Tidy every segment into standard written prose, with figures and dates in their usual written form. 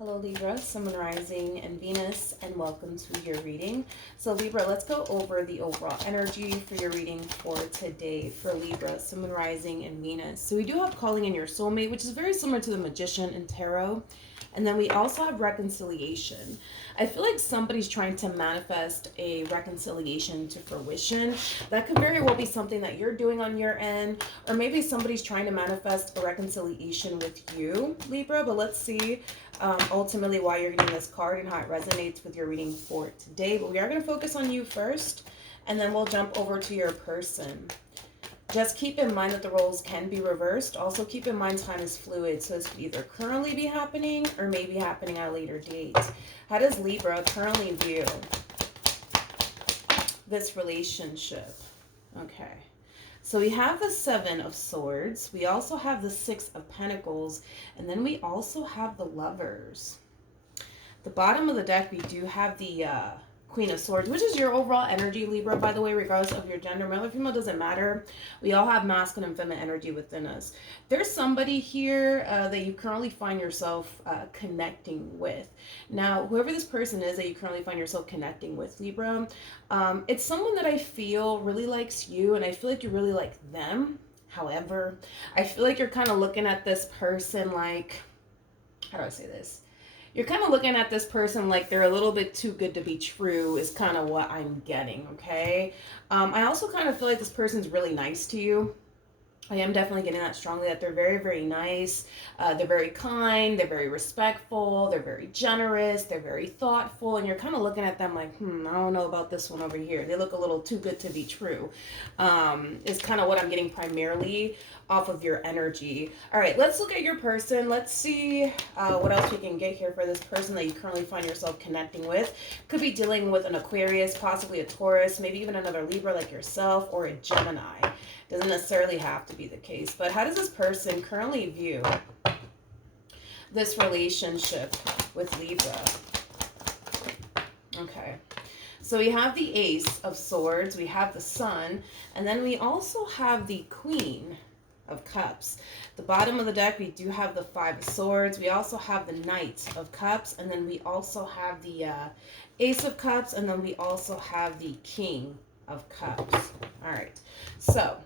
Hello Libra, Sun, Moon, Rising, and Venus, and welcome to your reading. So Libra, let's go over the overall energy for your reading for today for Libra, Sun, Moon, Rising, and Venus. So we do have calling in your soulmate, which is very similar to the Magician and Tarot. And then we also have reconciliation. I feel like somebody's trying to manifest a reconciliation to fruition. That could very well be something that you're doing on your end, or maybe somebody's trying to manifest a reconciliation with you, Libra. But let's see ultimately why you're getting this card and how it resonates with your reading for today. But we are going to focus on you first, and then we'll jump over to your person. Just keep in mind that the roles can be reversed. Also keep in mind time is fluid, so this could either currently be happening or maybe happening at a later date. How does Libra currently view this relationship? Okay. So we have the Seven of Swords. We also have the Six of Pentacles. And then we also have the Lovers. The bottom of the deck, we do have the Queen of Swords, which is your overall energy, Libra, by the way, regardless of your gender. Male or female, doesn't matter. We all have masculine and feminine energy within us. There's somebody here that you currently find yourself connecting with. Now, whoever this person is that you currently find yourself connecting with, Libra, it's someone that I feel really likes you, and I feel like you really like them. However, I feel like you're kind of looking at this person like, how do I say this? You're kind of looking at this person like they're a little bit too good to be true is kind of what I'm getting, okay? I also kind of feel like this person's really nice to you. I am definitely getting that strongly, that they're very, very nice. They're very kind. They're very respectful. They're very generous. They're very thoughtful. And you're kind of looking at them like, I don't know about this one over here. They look a little too good to be true. Is kind of what I'm getting primarily off of your energy. All right, let's look at your person. Let's see what else we can get here for this person that you currently find yourself connecting with. Could be dealing with an Aquarius, possibly a Taurus, maybe even another Libra like yourself, or a Gemini. Doesn't necessarily have to be the case. But how does this person currently view this relationship with Libra? Okay. So we have the Ace of Swords. We have the Sun. And then we also have the Queen of Cups. The bottom of the deck, we do have the Five of Swords. We also have the Knight of Cups. And then we also have the Ace of Cups. And then we also have the King of Cups. All right. So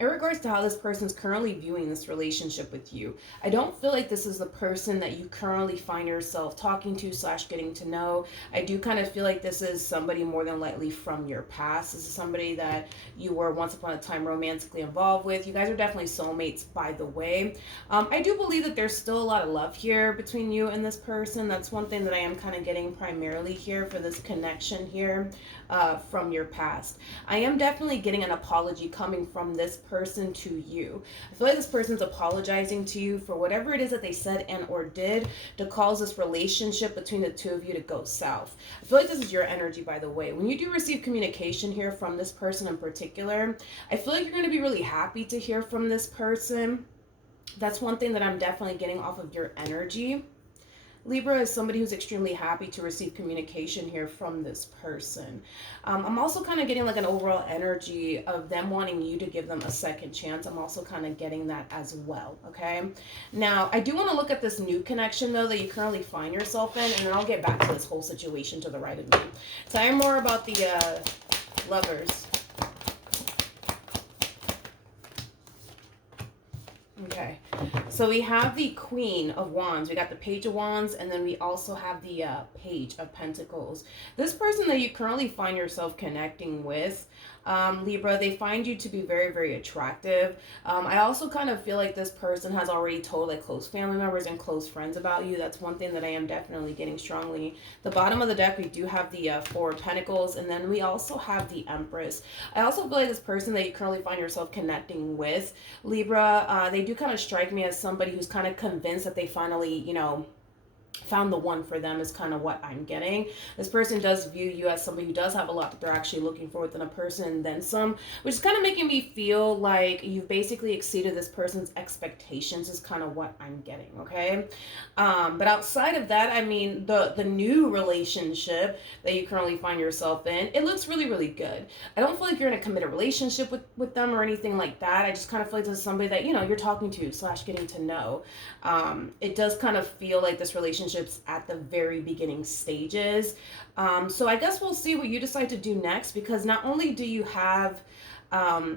in regards to how this person's currently viewing this relationship with you, I don't feel like this is the person that you currently find yourself talking to / getting to know. I do kind of feel like this is somebody more than likely from your past. This is somebody that you were once upon a time romantically involved with. You guys are definitely soulmates, by the way. I do believe that there's still a lot of love here between you and this person. That's one thing that I am kind of getting primarily here for this connection here from your past. I am definitely getting an apology coming from this person to you. I feel like this person's apologizing to you for whatever it is that they said and or did to cause this relationship between the two of you to go south. I feel like this is your energy, by the way. When you do receive communication here from this person in particular, I feel like you're going to be really happy to hear from this person. That's one thing that I'm definitely getting off of your energy. Libra is somebody who's extremely happy to receive communication here from this person. I'm also kind of getting like an overall energy of them wanting you to give them a second chance. I'm also kind of getting that as well, okay? Now, I do want to look at this new connection, though, that you currently find yourself in, and then I'll get back to this whole situation to the right of me. Tell me more about the Lovers. Okay, so we have the Queen of Wands, we got the Page of Wands, and then we also have the Page of Pentacles. This person that you currently find yourself connecting with, Libra, they find you to be very, very attractive. I also kind of feel like this person has already told like close family members and close friends about you. That's one thing that I am definitely getting strongly. The bottom of the deck, we do have the Four of Pentacles, and then we also have the Empress. I also feel like this person that you currently find yourself connecting with, Libra, they do kind of strike me as somebody who's kind of convinced that they finally, you know, found the one for them is kind of what I'm getting. This person does view you as somebody who does have a lot that they're actually looking for within a person and then some, which is kind of making me feel like you've basically exceeded this person's expectations is kind of what I'm getting, okay? But outside of that, I mean, the new relationship that you currently find yourself in, it looks really, really good. I don't feel like you're in a committed relationship with them or anything like that. I just kind of feel like this is somebody that, you know, you're talking to / getting to know. It does kind of feel like this relationship relationships at the very beginning stages. So I guess we'll see what you decide to do next, because not only do you have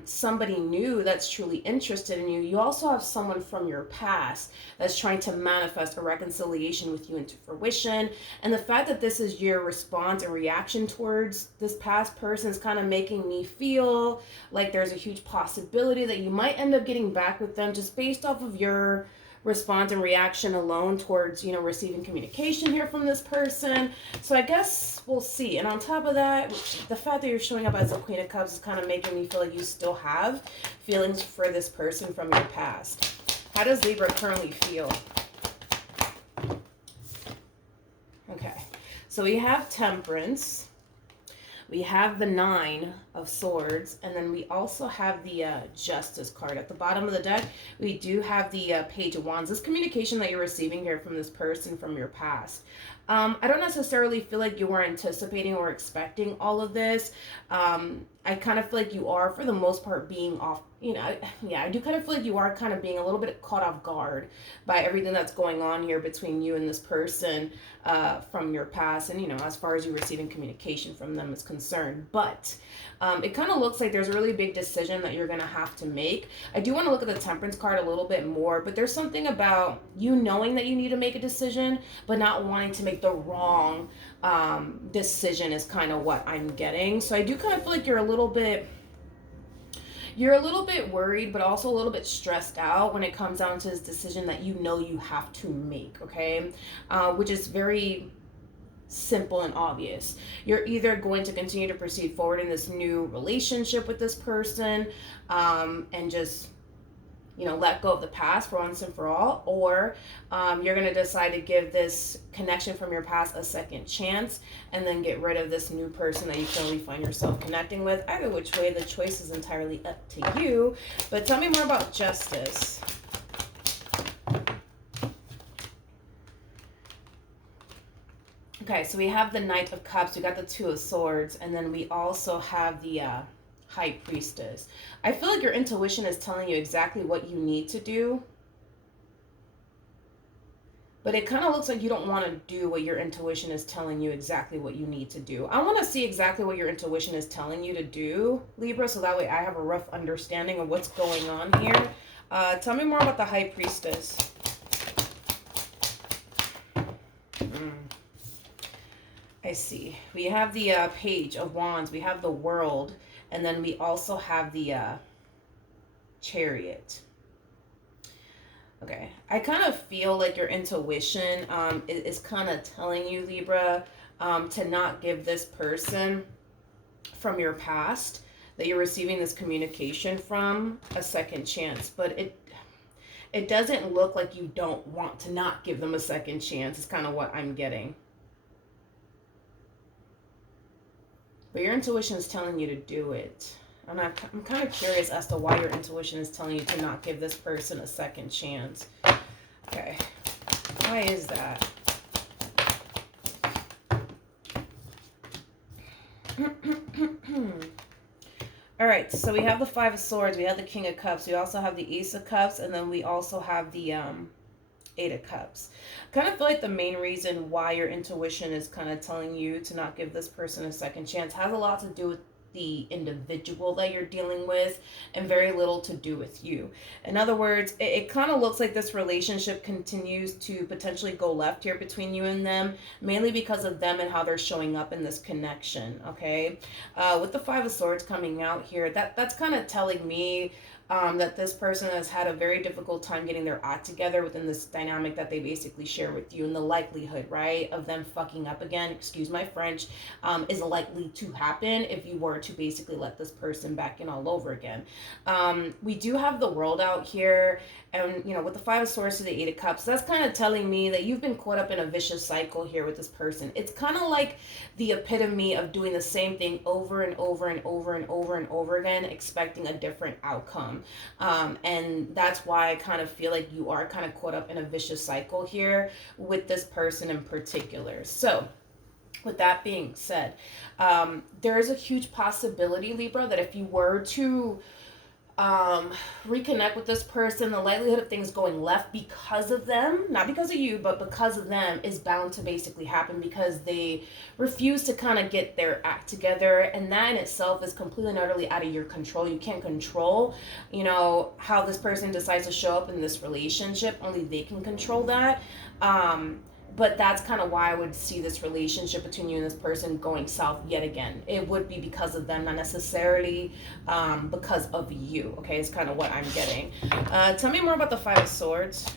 somebody new that's truly interested in you, you also have someone from your past that's trying to manifest a reconciliation with you into fruition. And the fact that this is your response and reaction towards this past person is kind of making me feel like there's a huge possibility that you might end up getting back with them just based off of your response and reaction alone towards, receiving communication here from this person. So I guess we'll see. And on top of that, the fact that you're showing up as the Queen of Cups is kind of making me feel like you still have feelings for this person from your past. How does Libra currently feel? Okay, so we have Temperance. We have the Nine of Swords, and then we also have the Justice card. At the bottom of the deck, we do have the Page of Wands. This communication that you're receiving here from this person from your past. I don't necessarily feel like you were anticipating or expecting all of this. I kind of feel like you are, for the most part, being off. I do kind of feel like you are kind of being a little bit caught off guard by everything that's going on here between you and this person from your past, and as far as you receiving communication from them is concerned. But it kind of looks like there's a really big decision that you're going to have to make. I do want to look at the Temperance card a little bit more, but there's something about you knowing that you need to make a decision, but not wanting to make the wrong decision is kind of what I'm getting. So I do kind of feel like you're a little bit worried, but also a little bit stressed out when it comes down to this decision that you have to make, okay? Which is very simple and obvious. You're either going to continue to proceed forward in this new relationship with this person and just let go of the past for once and for all, or you're going to decide to give this connection from your past a second chance and then get rid of this new person that you currently find yourself connecting with. Either which way, the choice is entirely up to you. But tell me more about Justice. Okay, so we have the Knight of Cups, we got the Two of Swords, and then we also have the High Priestess. I feel like your intuition is telling you exactly what you need to do, but it kind of looks like you don't want to do what your intuition is telling you exactly what you need to do. I want to see exactly what your intuition is telling you to do, Libra, so that way I have a rough understanding of what's going on here. Tell me more about the High Priestess. I see. We have the Page of Wands. We have the World. And then we also have the Chariot. Okay. I kind of feel like your intuition is kind of telling you, Libra, to not give this person from your past that you're receiving this communication from a second chance. But it doesn't look like you don't want to not give them a second chance. It's kind of what I'm getting. But your intuition is telling you to do it. And I'm kind of curious as to why your intuition is telling you to not give this person a second chance. Okay. Why is that? All right. So we have the Five of Swords. We have the King of Cups. We also have the Ace of Cups. And then we also have the Eight of Cups. I kind of feel like the main reason why your intuition is kind of telling you to not give this person a second chance has a lot to do with the individual that you're dealing with and very little to do with you. In other words, it kind of looks like this relationship continues to potentially go left here between you and them, mainly because of them and how they're showing up in this connection, okay? With the Five of Swords coming out here, that's kind of telling me that this person has had a very difficult time getting their act together within this dynamic that they basically share with you. And the likelihood, right, of them fucking up again, excuse my French, is likely to happen if you were to basically let this person back in all over again. We do have the World out here. And, with the Five of Swords to the Eight of Cups, that's kind of telling me that you've been caught up in a vicious cycle here with this person. It's kind of like the epitome of doing the same thing over and over and over and over and over again, expecting a different outcome. And that's why I kind of feel like you are kind of caught up in a vicious cycle here with this person in particular. So, with that being said, there is a huge possibility, Libra, that if you were to um, reconnect with this person, the likelihood of things going left because of them, not because of you, but because of them, is bound to basically happen because they refuse to kind of get their act together. And that in itself is completely and utterly out of your control. You can't control, how this person decides to show up in this relationship. Only they can control that. But that's kind of why I would see this relationship between you and this person going south yet again. It would be because of them, not necessarily because of you. Okay, it's kind of what I'm getting. Tell me more about the Five of Swords.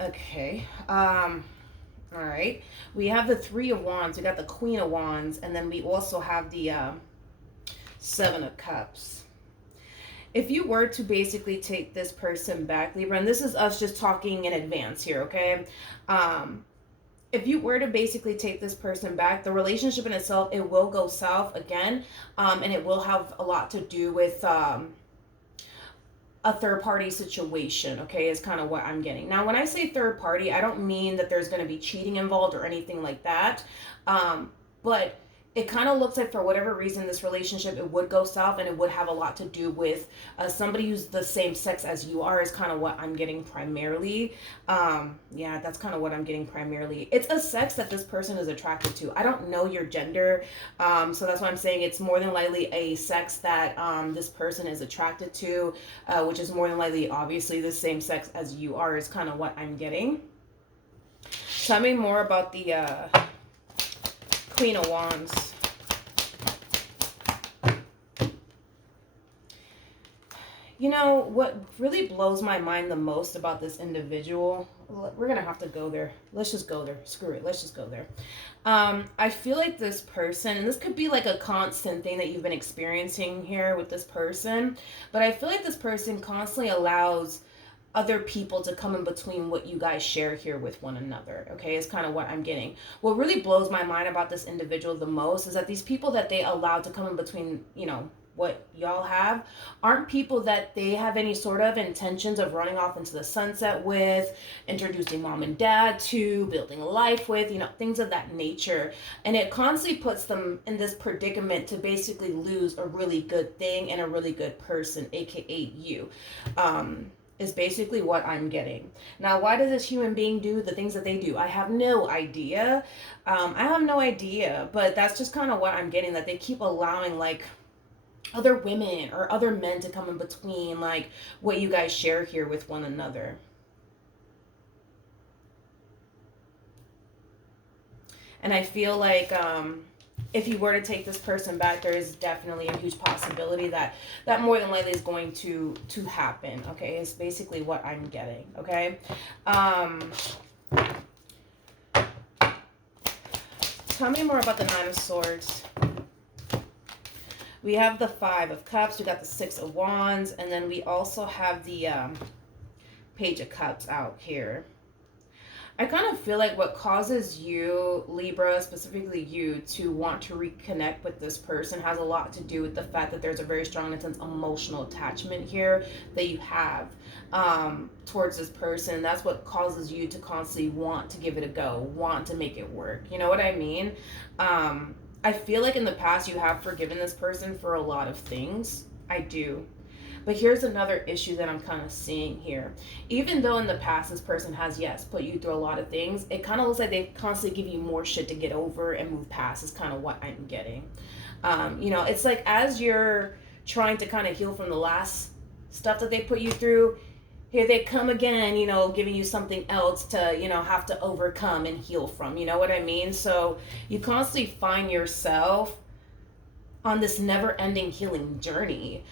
Okay. All right. We have the Three of Wands. We got the Queen of Wands, and then we also have the Seven of Cups. If you were to basically take this person back, Libra, and this is us just talking in advance here, okay? If you were to basically take this person back, the relationship in itself, it will go south again, and it will have a lot to do with a third party situation, okay, is kind of what I'm getting. Now, when I say third party, I don't mean that there's going to be cheating involved or anything like that, but it kind of looks like for whatever reason this relationship, it would go south, and it would have a lot to do with somebody who's the same sex as you are, is kind of what I'm getting primarily. Yeah, that's kind of what I'm getting primarily. It's a sex that this person is attracted to. I don't know your gender, so that's why I'm saying it's more than likely a sex that this person is attracted to, which is more than likely obviously the same sex as you are, is kind of what I'm getting. Tell me more about the Queen of Wands. You know, what really blows my mind the most about this individual, we're going to have to go there. Let's just go there. Screw it. Let's just go there. I feel like this person, and this could be like a constant thing that you've been experiencing here with this person, but I feel like this person constantly allows other people to come in between what you guys share here with one another. Okay, is kind of what I'm getting. What really blows my mind about this individual the most is that these people that they allow to come in between, what y'all have, aren't people that they have any sort of intentions of running off into the sunset with, introducing mom and dad to, building a life with, things of that nature. And it constantly puts them in this predicament to basically lose a really good thing and a really good person, aka you. Is basically what I'm getting. Now, why does this human being do the things that they do? I have no idea. But that's just kind of what I'm getting, that they keep allowing like other women or other men to come in between like what you guys share here with one another. And I feel like if you were to take this person back, there is definitely a huge possibility that more than likely is going to happen. Okay, it's basically what I'm getting. Okay. Tell me more about the Nine of Swords. We have the Five of Cups. We got the Six of Wands, and then we also have the Page of Cups out here. I kind of feel like what causes you, Libra, specifically you, to want to reconnect with this person has a lot to do with the fact that there's a very strong, intense emotional attachment here that you have towards this person. That's what causes you to constantly want to give it a go, want to make it work. You know what I mean? I feel like in the past you have forgiven this person for a lot of things. I do. But here's another issue that I'm kind of seeing here. Even though in the past this person has, yes, put you through a lot of things, it kind of looks like they constantly give you more shit to get over and move past, is kind of what I'm getting. It's like as you're trying to kind of heal from the last stuff that they put you through, here they come again, giving you something else to, have to overcome and heal from. You know what I mean? So you constantly find yourself on this never-ending healing journey,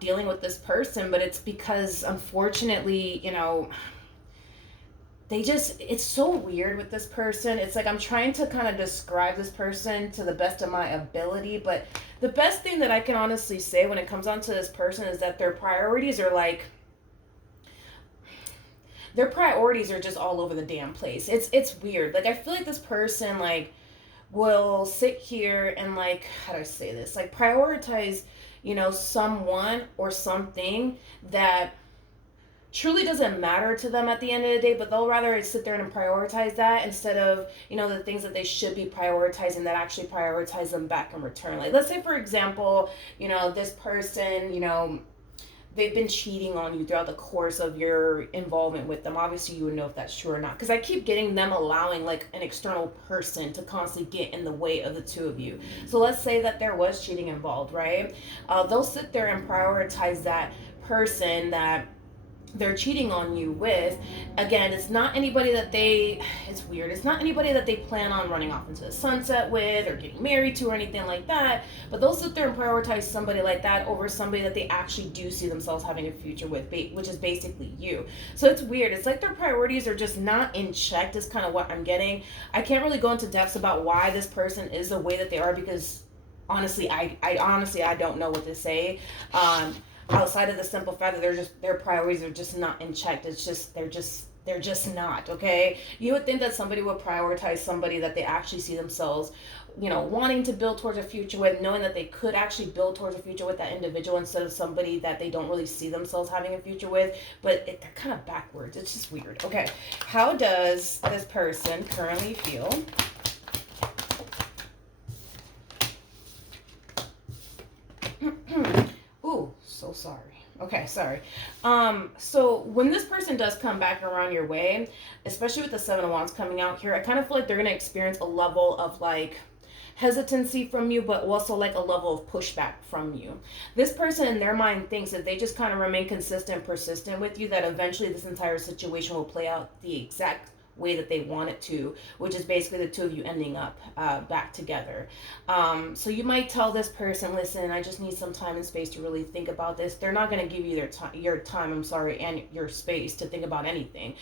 dealing with this person, but it's because unfortunately, it's so weird with this person. It's like I'm trying to kind of describe this person to the best of my ability, but the best thing that I can honestly say when it comes down to this person is that their priorities are just all over the damn place. It's weird. Like I feel like this person will sit here and how do I say this? Prioritize, someone or something that truly doesn't matter to them at the end of the day, but they'll rather sit there and prioritize that instead of, the things that they should be prioritizing that actually prioritize them back in return. Like, let's say, for example, this person, they've been cheating on you throughout the course of your involvement with them. Obviously, you would know if that's true or not. Because I keep getting them allowing like an external person to constantly get in the way of the two of you. So let's say that there was cheating involved, right? They'll sit there and prioritize that person that they're cheating on you with. Again, it's not anybody that it's weird, it's not anybody that they plan on running off into the sunset with or getting married to or anything like that, but they'll sit there and prioritize somebody like that over somebody that they actually do see themselves having a future with, which is basically you. So it's weird, it's like their priorities are just not in check, is kind of what I'm getting. I can't really go into depths about why this person is the way that they are, because honestly, I don't know what to say. Outside of the simple fact that their priorities are just not in check. It's just they're just not, okay? You would think that somebody would prioritize somebody that they actually see themselves, wanting to build towards a future with, knowing that they could actually build towards a future with that individual instead of somebody that they don't really see themselves having a future with. But they're kind of backwards. It's just weird. Okay, how does this person currently feel? Ooh, so sorry. Okay, sorry. So when this person does come back around your way, especially with the Seven of Wands coming out here, I kind of feel like they're going to experience a level of like hesitancy from you, but also like a level of pushback from you. This person in their mind thinks that they just kind of remain consistent, persistent with you, that eventually this entire situation will play out the exact way that they want it to, which is basically the two of you ending up back together. So you might tell this person, listen, I just need some time and space to really think about this. They're not going to give you your time, and your space to think about anything.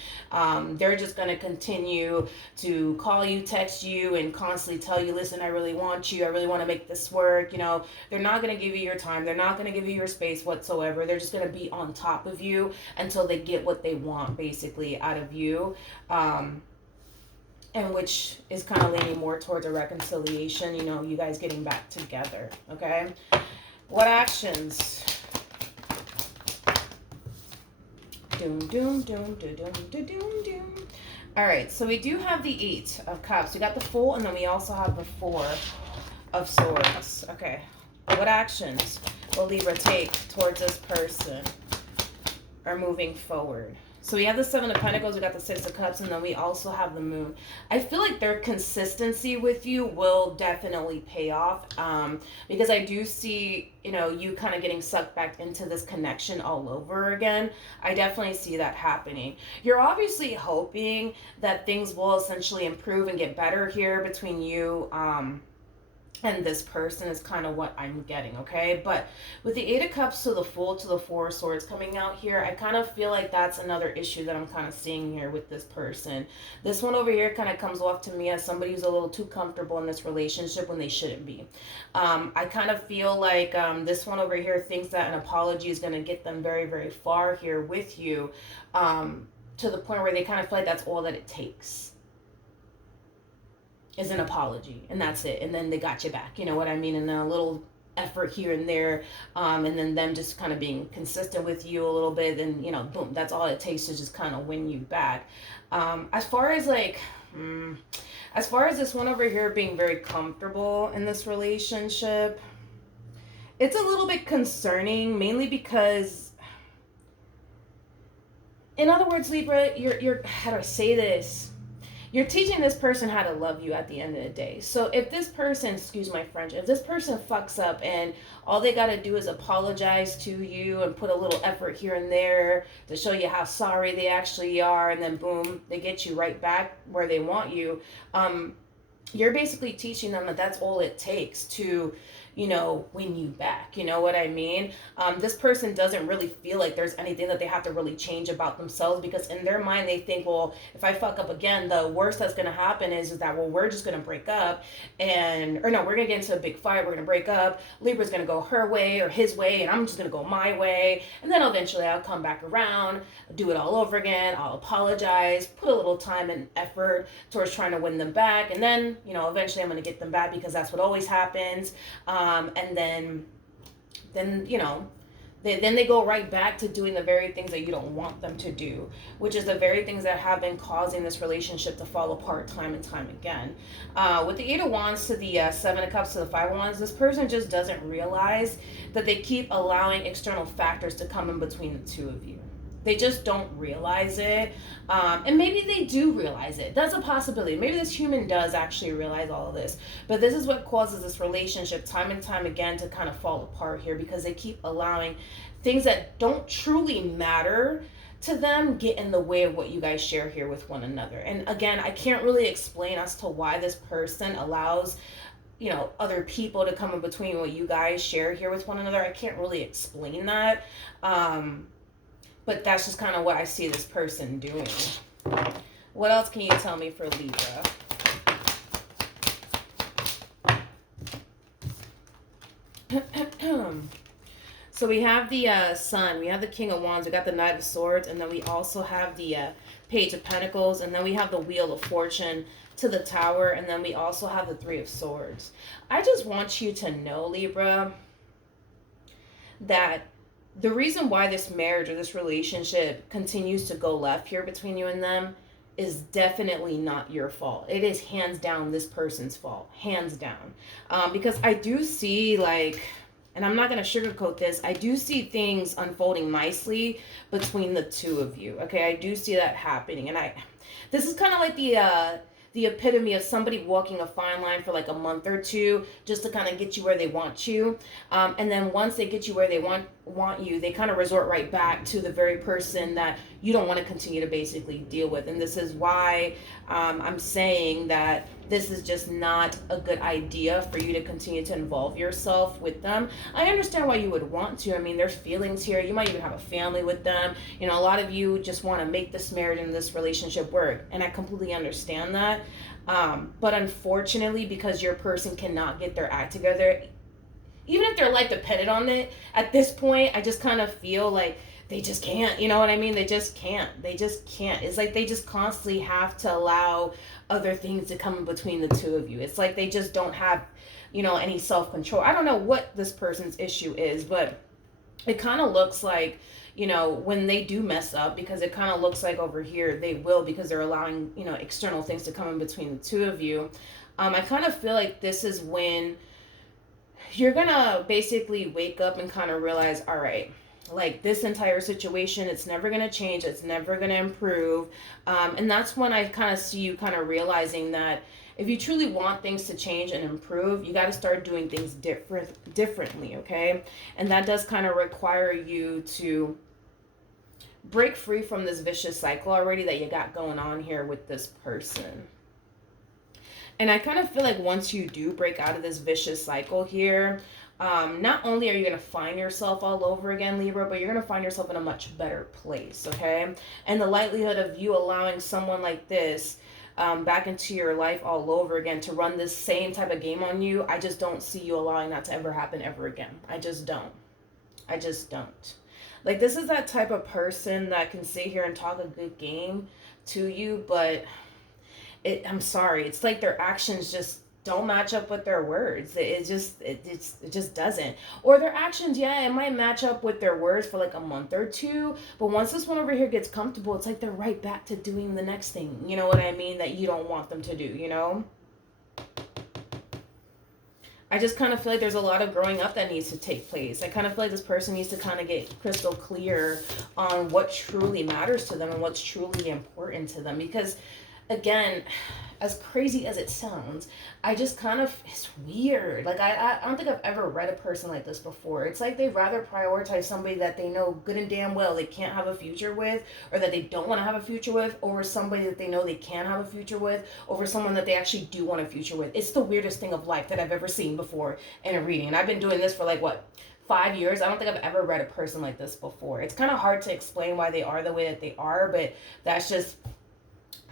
They're just going to continue to call you, text you, and constantly tell you, listen, I really want you. I really want to make this work. They're not going to give you your time. They're not going to give you your space whatsoever. They're just going to be on top of you until they get what they want, basically, out of you. And which is kind of leaning more towards a reconciliation, you guys getting back together, okay? What actions? Doom, doom, doom, doom, doom, doom, doom, doom. All right, so we do have the Eight of Cups. We got the Fool, and then we also have the Four of Swords. Okay, what actions will Libra take towards this person or moving forward? So we have the Seven of Pentacles, we got the Six of Cups, and then we also have the Moon. I feel like their consistency with you will definitely pay off, because I do see, you kind of getting sucked back into this connection all over again. I definitely see that happening. You're obviously hoping that things will essentially improve and get better here between you, and this person is kind of what I'm getting, okay? But with the Eight of Cups to the Fool to the Four of Swords coming out here, I kind of feel like that's another issue that I'm kind of seeing here with this person. This one over here kind of comes off to me as somebody who's a little too comfortable in this relationship when they shouldn't be. I kind of feel like this one over here thinks that an apology is going to get them very, very far here with you, to the point where they kind of feel like that's all that it takes is an apology, and that's it, and then they got you back, you know what I mean, and then a little effort here and there, and then them just kind of being consistent with you a little bit, and boom, that's all it takes to just kind of win you back. As far as this one over here being very comfortable in this relationship, it's a little bit concerning, mainly because, in other words, Libra, you're how do I say this? You're teaching this person how to love you at the end of the day. So if this person, excuse my French, if this person fucks up and all they got to do is apologize to you and put a little effort here and there to show you how sorry they actually are, and then boom, they get you right back where they want you, you're basically teaching them that that's all it takes to, win you back. You know what I mean? This person doesn't really feel like there's anything that they have to really change about themselves, because in their mind they think, well, if I fuck up again, the worst that's going to happen is that, well, we're just going to break up, we're going to get into a big fight, we're going to break up, Libra's going to go her way or his way, and I'm just going to go my way, and then eventually I'll come back around, do it all over again, I'll apologize, put a little time and effort towards trying to win them back, and then, eventually I'm going to get them back, because that's what always happens. And then then they go right back to doing the very things that you don't want them to do, which is the very things that have been causing this relationship to fall apart time and time again. With the Eight of Wands to the Seven of Cups to the Five of Wands, this person just doesn't realize that they keep allowing external factors to come in between the two of you. They just don't realize it. And maybe they do realize it. That's a possibility. Maybe this human does actually realize all of this. But this is what causes this relationship time and time again to kind of fall apart here, because they keep allowing things that don't truly matter to them get in the way of what you guys share here with one another. And again, I can't really explain as to why this person allows, you know, other people to come in between what you guys share here with one another. I can't really explain that. But that's just kind of what I see this person doing. What else can you tell me for Libra? So we have the Sun, we have the King of Wands, we got the Knight of Swords, and then we also have the Page of Pentacles, and then we have the Wheel of Fortune to the Tower, and then we also have the Three of Swords. I just want you to know, Libra, that the reason why this marriage or this relationship continues to go left here between you and them is definitely not your fault. It is hands down this person's fault. Hands down. Because I do see, like, and I'm not going to sugarcoat this, I do see things unfolding nicely between the two of you. Okay, I do see that happening. And this is kind of like the epitome of somebody walking a fine line for like a month or two just to kind of get you where they want you. And then once they get you where they want you, they kind of resort right back to the very person that you don't want to continue to basically deal with. And this is why I'm saying that this is just not a good idea for you to continue to involve yourself with them. I understand why you would want to. I mean, there's feelings here. You might even have a family with them. You know, a lot of you just want to make this marriage and this relationship work. And I completely understand that. But unfortunately, because your person cannot get their act together, even if their life depended on it, at this point, I just kind of feel like they just can't, you know what I mean? They just can't. They just can't. It's like they just constantly have to allow other things to come in between the two of you. It's like they just don't have, you know, any self-control. I don't know what this person's issue is, but it kind of looks like, you know, when they do mess up, because it kind of looks like over here they will, because they're allowing, you know, external things to come in between the two of you. I kind of feel like this is when you're gonna basically wake up and kind of realize, all right, like this entire situation, it's never gonna change, it's never gonna improve. And that's when I kind of see you kind of realizing that if you truly want things to change and improve, you got to start doing things differently, okay? And that does kind of require you to break free from this vicious cycle already that you got going on here with this person. And I kind of feel like once you do break out of this vicious cycle here, not only are you going to find yourself all over again, Libra, but you're going to find yourself in a much better place, okay? And the likelihood of you allowing someone like this back into your life all over again to run this same type of game on you, I just don't see you allowing that to ever happen ever again. I just don't. I just don't. Like, this is that type of person that can sit here and talk a good game to you, but I'm sorry, it's like their actions just don't match up with their words. It just doesn't. Or their actions, yeah, it might match up with their words for like a month or two, but once this one over here gets comfortable, it's like they're right back to doing the next thing. You know what I mean? That you don't want them to do, you know? I just kind of feel like there's a lot of growing up that needs to take place. I kind of feel like this person needs to kind of get crystal clear on what truly matters to them and what's truly important to them. Because, again, as crazy as it sounds, I just kind of, it's weird. Like, I don't think I've ever read a person like this before. It's like they'd rather prioritize somebody that they know good and damn well they can't have a future with, or that they don't want to have a future with, over somebody that they know they can have a future with, over someone that they actually do want a future with. It's the weirdest thing of life that I've ever seen before in a reading. And I've been doing this for like, what, 5 years? I don't think I've ever read a person like this before. It's kind of hard to explain why they are the way that they are, but that's just,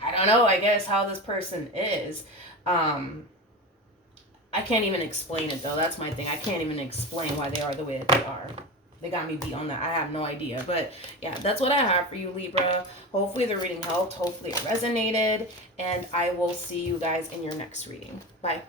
I don't know, I guess, how this person is. I can't even explain it, though. That's my thing. I can't even explain why they are the way that they are. They got me beat on that. I have no idea. But, yeah, that's what I have for you, Libra. Hopefully the reading helped. Hopefully it resonated. And I will see you guys in your next reading. Bye.